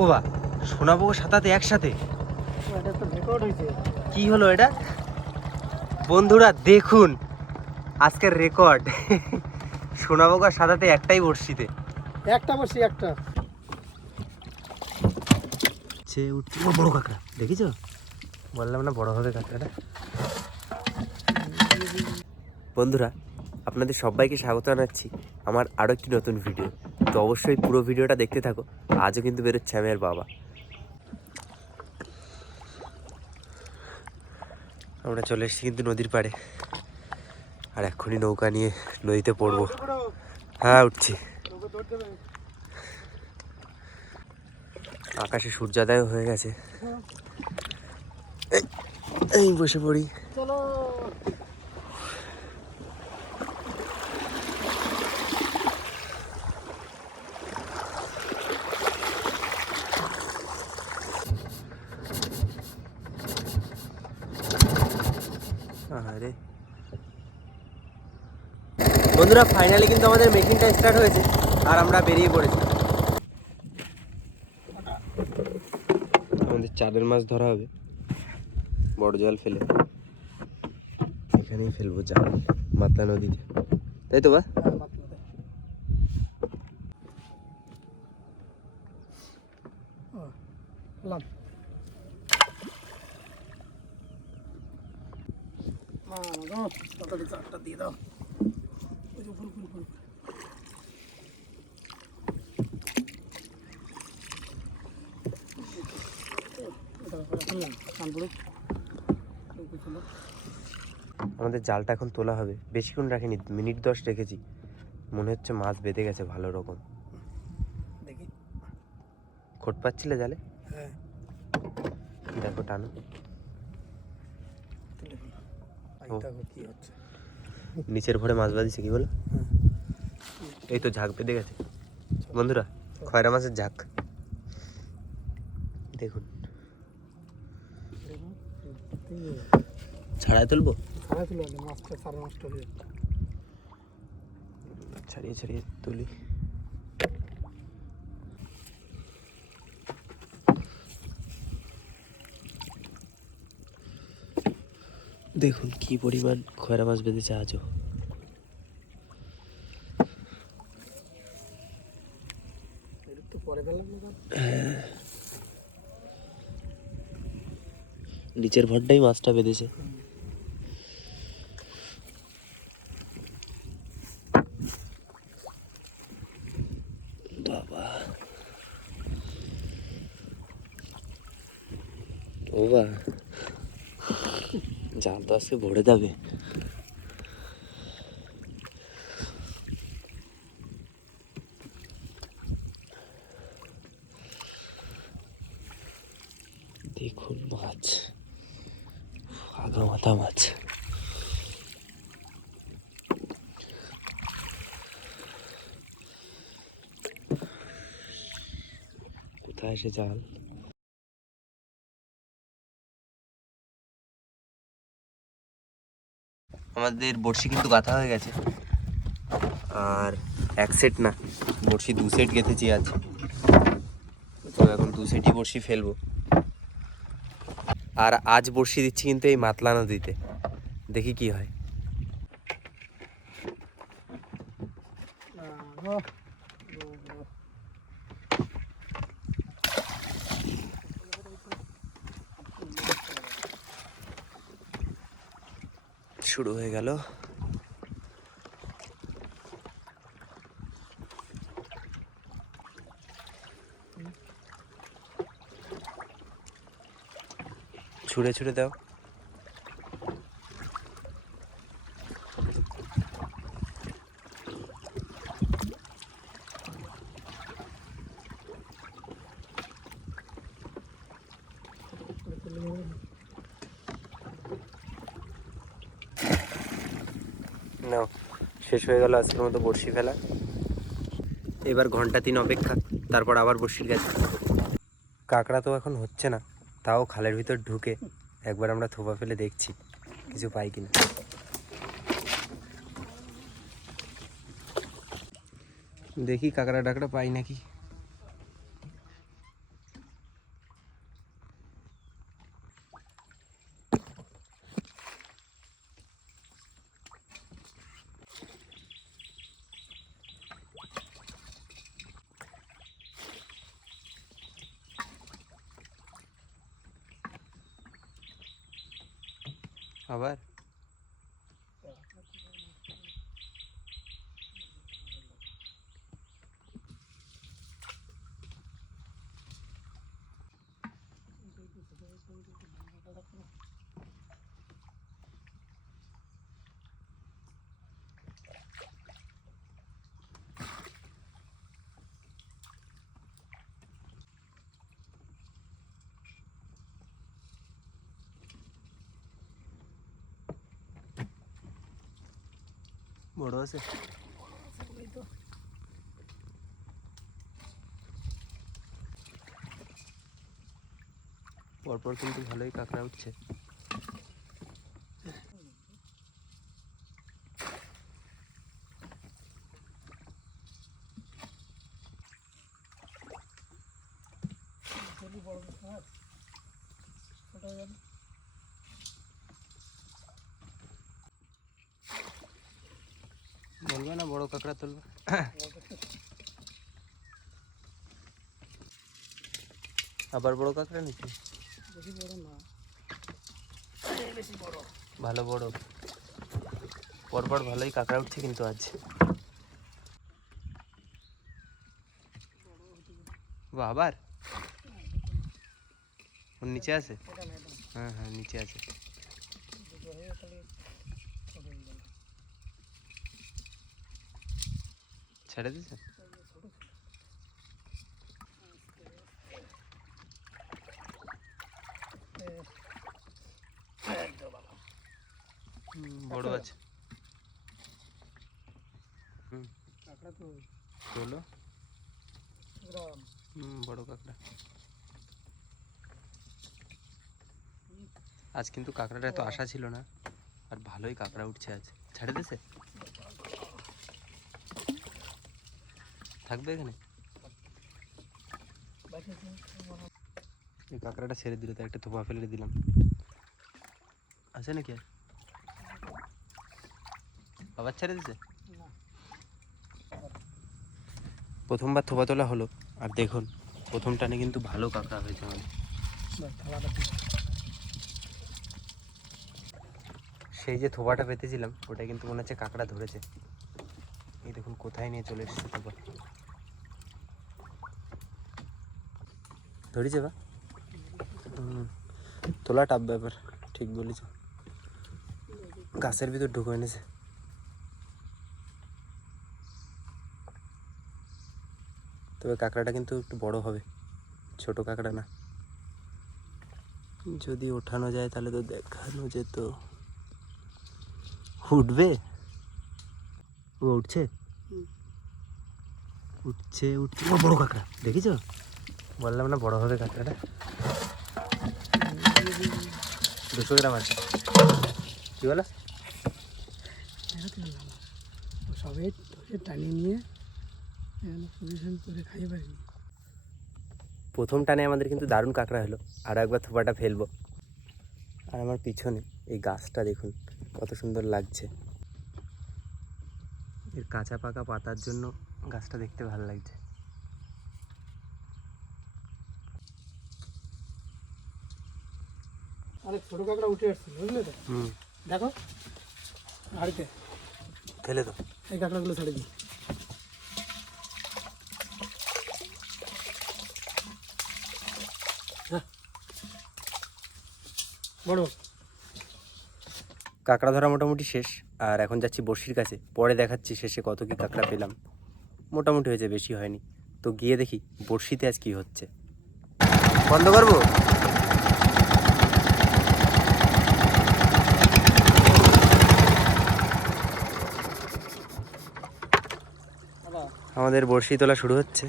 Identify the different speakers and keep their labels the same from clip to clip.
Speaker 1: ও বা শোনাবো সাঁতাতে একসাথে?
Speaker 2: এটা রেকর্ড হয়েছে।
Speaker 1: কি হলো এটা? বন্ধুরা দেখুন আজকের রেকর্ড সোনাবোকা সাদাতে একটাই বড়শিতে।
Speaker 2: একটা বসি একটা।
Speaker 1: সে উঠছে। বড় কাঁকড়া দেখেছ? বললাম না বড় হবে কাঁকড়াটা। বন্ধুরা আপনাদের সবাইকে স্বাগত জানাচ্ছি আমার আরও একটি নতুন ভিডিও। তো অবশ্যই পুরো ভিডিওটা দেখতে থাকো, আজও কিন্তু বেরোচ্ছে আমি আর বাবা। আমরা চলে এসেছি কিন্তু নদীর পাড়ে। আর এক্ষুনি নৌকা নিয়ে নদীতে পড়ব। হ্যাঁ উঠছি। আকাশে সূর্যোদয় হয়ে গেছে। এই- বসে পড়ি।
Speaker 2: চলো
Speaker 1: আরে বন্ধুরা ফাইনালি কিন্তু আমাদের মেকিংটা স্টার্ট হয়েছে আর আমরা বেরিয়ে পড়েছি আমাদের চারের মাছ ধরা হবে বড় জল ফেলে এখানেই ফেলব চাল মাতলা নদীতে তাই তো বা
Speaker 2: হ্যাঁ। মা, দাও, তাড়াতাড়ি চারটা দিয়ে দাও। উপরে, উপরে, উপরে।
Speaker 1: আমাদের জালটা এখন তোলা হবে। বেশিক্ষণ রাখিনি মিনিট দশ রেখেছি। মনে হচ্ছে মাছ বেঁধে গেছে ভালো রকম।
Speaker 2: দেখি।
Speaker 1: খোট পাচ্ছিলে জালে?
Speaker 2: হ্যাঁ।
Speaker 1: দেখো টানো।
Speaker 2: কি হচ্ছে?
Speaker 1: নিচের ভরে মাছ বাঁধিছে কি বলো?
Speaker 2: হ্যাঁ।
Speaker 1: এই তো ঝাঁক বেঁধে গেছে। বন্ধুরা খয়রা মাছের ঝাঁক। দেখুন। ছাড়াই তুলবো। ছাড়িয়ে ছাড়িয়ে তুলি। দেখুন কি পরিমাণ খয়রা মাছ বেঁধেছে আজও।
Speaker 2: কেন?
Speaker 1: নিচের ভরটাই মাছটা বেঁধেছে। বাবা। ও বা জাল তো আজকে ভরে যাবে। দেখুন মাছ আগা মাথা মাছ। কোথায় এসে জাল আমাদের বড়শি কিন্তু গাঁথা হয়ে গেছে। আর এক সেট না, বড়শি দু সেট গেঁথেছি আজ। তো এখন দু সেটই বড়শি ফেলব। আর আজ বড়শি দিচ্ছি কিন্তু এই মাতলা নদীতে। দেখি কি হয়
Speaker 2: আহ, ও, ও, ও।
Speaker 1: শুরু হয়ে গেল। ছুঁড়ে ছুঁড়ে দাও। নাও, শেষ হয়ে গেল আজকের মতো বড়শি ফেলা। এবার ঘণ্টা তিন অপেক্ষা, তারপর আবার বড়শির গেছে কাঁকড়া তো এখন হচ্ছে না, তাও খালের ভিতর ঢুকে একবার আমরা থোপা ফেলে দেখছি কিছু পাই কিনা। দেখি কাঁকড়া ডাকড়া পাই নাকি। আবার বড় আছে
Speaker 2: এই তো
Speaker 1: পরপর কিন্তু ভালোই কাঁকড়া উঠছে
Speaker 2: জলদি বড় করতে হয় ছোট হয়ে যাবে
Speaker 1: বলবে না বড় কাঁকড়া তুলবে আবার বড় কাঁকড়া নিচ্ছি
Speaker 2: বেশি বড় না এই বেশি বড়
Speaker 1: ভালো বড় পরপর ভালোই কাঁকড়া উঠছে কিন্তু আজ বাহ, আবার ওর নিচে আছে
Speaker 2: এটা না এটা
Speaker 1: হ্যাঁ হ্যাঁ নিচে আছে
Speaker 2: দুটো হয়ে তাহলে ছোট হয়ে গেল
Speaker 1: ছেড়ে দিছে? বড় আছে। হুম। চলো হুম বড় কাঁকড়া। আজ কিন্তু কাঁকড়াটা এত আশা ছিল না আর ভালোই কাঁকড়া উঠছে আজ। ছেড়ে দিছে? থাকবে এখানে? এই কাঁকড়াটা ছেড়ে দিলে তো একটা থোপা ফেলে দিলাম। আছে নাকি আর? আবার ছেড়ে দিছে? প্রথমবার থোপা তোলা হলো আর দেখুন প্রথম টানে কিন্তু ভালো কাঁকড়া হয়েছে
Speaker 2: ঠিক
Speaker 1: সেই যে থোপাটা পেতেছিলাম ওটা কিন্তু মনে হচ্ছে কাঁকড়া ধরেছে। এই দেখুন কোথায় নিয়ে চলে এসেছে থোপা ধরেছে বা? তোলা টাপ ব্যাপার ঠিক বলেছ। গাছের ভিতর ঢুকে এনেছে। তবে কাঁকড়াটা কিন্তু একটু বড় হবে ছোট কাঁকড়া না। যদি ওঠানো যায় তাহলে তো দেখানো যেত। উঠবে? ও উঠছে? উঠছে উঠছে। বড় কাঁকড়া দেখিছ? বললাম না বড় হবে কাঁকড়াটা দুশো গ্রাম আছে। কি বলো?
Speaker 2: সবাই ধরে টানিয়ে নিয়ে পজিশন করে খাইয়ে পারিনি
Speaker 1: প্রথম টানে আমাদের কিন্তু দারুণ কাঁকড়া হলো আর একবার থোপাটা ফেলব। আর আমার পিছনে এই গাছটা দেখুন কত সুন্দর লাগছে। এর কাঁচা পাকা পাতার জন্য গাছটা দেখতে ভালো লাগছে।
Speaker 2: আরে ছোটো কাঁকড়া উঠে আসছিল বুঝলে তো? দেখো
Speaker 1: ফেলে তো
Speaker 2: এই কাঁকড়াগুলো ছেড়ে দিই। বড়।
Speaker 1: কাঁকড়া ধরা মোটামুটি শেষ আর এখন যাচ্ছি বড়শির কাছে। পরে দেখাচ্ছি শেষে কত কি কাঁকড়া পেলাম। মোটামুটি হয়েছে বেশি হয়নি। তো গিয়ে দেখি বড়শিতে আজ কি হচ্ছে। বন্ধ করব? আমাদের বড়শি তোলা শুরু হচ্ছে।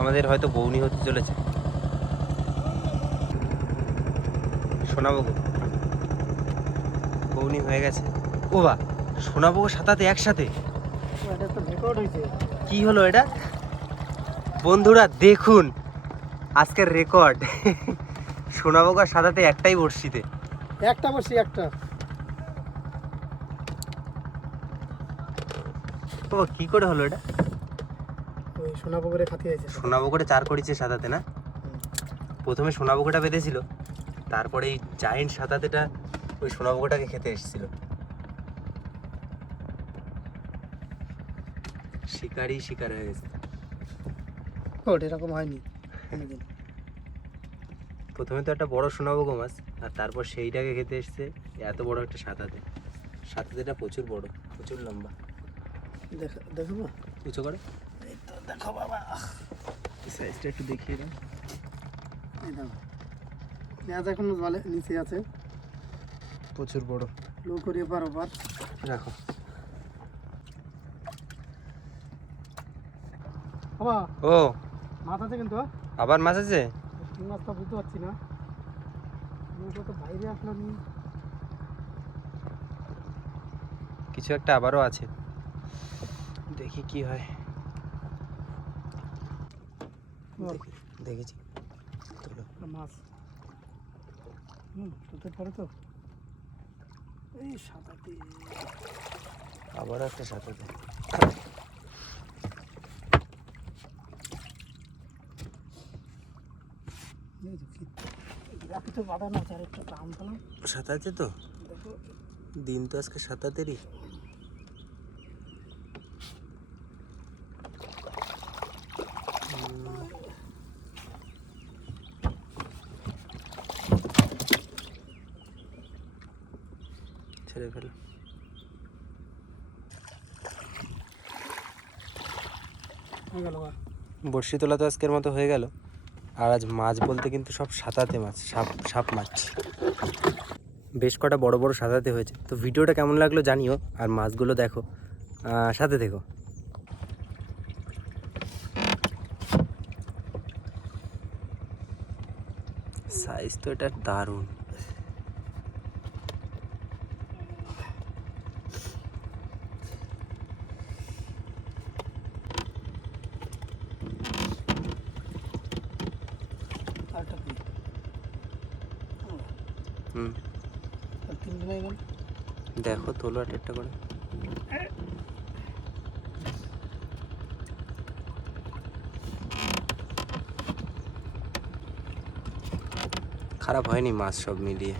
Speaker 1: আমাদের হয়তো বৌনি হতে চলেছে। শোনাবো বৌনি হয়ে গেছে। ও বা শোনাবো সাঁতাতে একসাথে? কি হলো এটা? বন্ধুরা দেখুন আজকের রেকর্ড সোনাবোক আর সাদাতে একটাই বড়শিতে।
Speaker 2: একটা বসি একটা।
Speaker 1: ও কি করে হলো এটা?
Speaker 2: ওই সোনা পুকুরে খাতি আছে
Speaker 1: সোনাবোকরে চার করেছে সাদাতে না? প্রথমে সোনাবোকটা বেঁধেছিল তারপরে এই জায়েন্ট সাদাতেটা ওই সোনাবোকটাকে খেতে এসেছিল। শিকারই শিকার হয়ে গেছে।
Speaker 2: ওটা এরকম হয়নি কোনোদিন।
Speaker 1: প্রথমে তো একটা বড় সোনাবোগো মাছ আর তারপর সেইটাকে খেতে এসছে এত বড় একটা সাদাতে সাদাতেটা প্রচুর বড় প্রচুর লম্বা।
Speaker 2: দেখো দেখো
Speaker 1: উঁচু করে।
Speaker 2: দেখো বাবা।
Speaker 1: সাইজটা একটু দেখিয়ে দাও।
Speaker 2: পেঁয়াজ এখন জলে নিচে আছে।
Speaker 1: প্রচুর বড়।
Speaker 2: লো করে এপার ওপার
Speaker 1: রাখো। ও।
Speaker 2: মাছ আছে কিন্তু
Speaker 1: আবার মাছ আছে?
Speaker 2: তিন মাছটা বুঝতে পারছি না। তো বাইরে আসলো নি
Speaker 1: কিছু একটা আবারও আছে। দেখি কি হয়। দেখেছি।
Speaker 2: মাছ। হুম তোতে পরে তো। এই সাদাতে
Speaker 1: আবারও একটা সাথে
Speaker 2: এই তো কি রাখি তো বাঁধা না চার একটা টান পেলাম
Speaker 1: সাথে আছে তো দিন তো আজকে সাতাতেরই ছেড়ে ফেলো।
Speaker 2: হয়ে গেল বা?
Speaker 1: তোলা তো আজকের মতো হয়ে গেল। আর আজ মাছ বলতে কিন্তু সব সাঁতাতে মাছ, সাপ সাপ মাছ। বেশ কটা বড় বড় সাঁতাতে হয়েছে। তো ভিডিওটা কেমন লাগল জানিও, আর মাছগুলো দেখো। সাথে দেখো সাইজ তো এটা দারুণ
Speaker 2: আরেকটা কি
Speaker 1: হুম।
Speaker 2: নাই গেল
Speaker 1: দেখো তোলো একটা একটা করে। খারাপ হয়নি মাছ সব মিলিয়ে।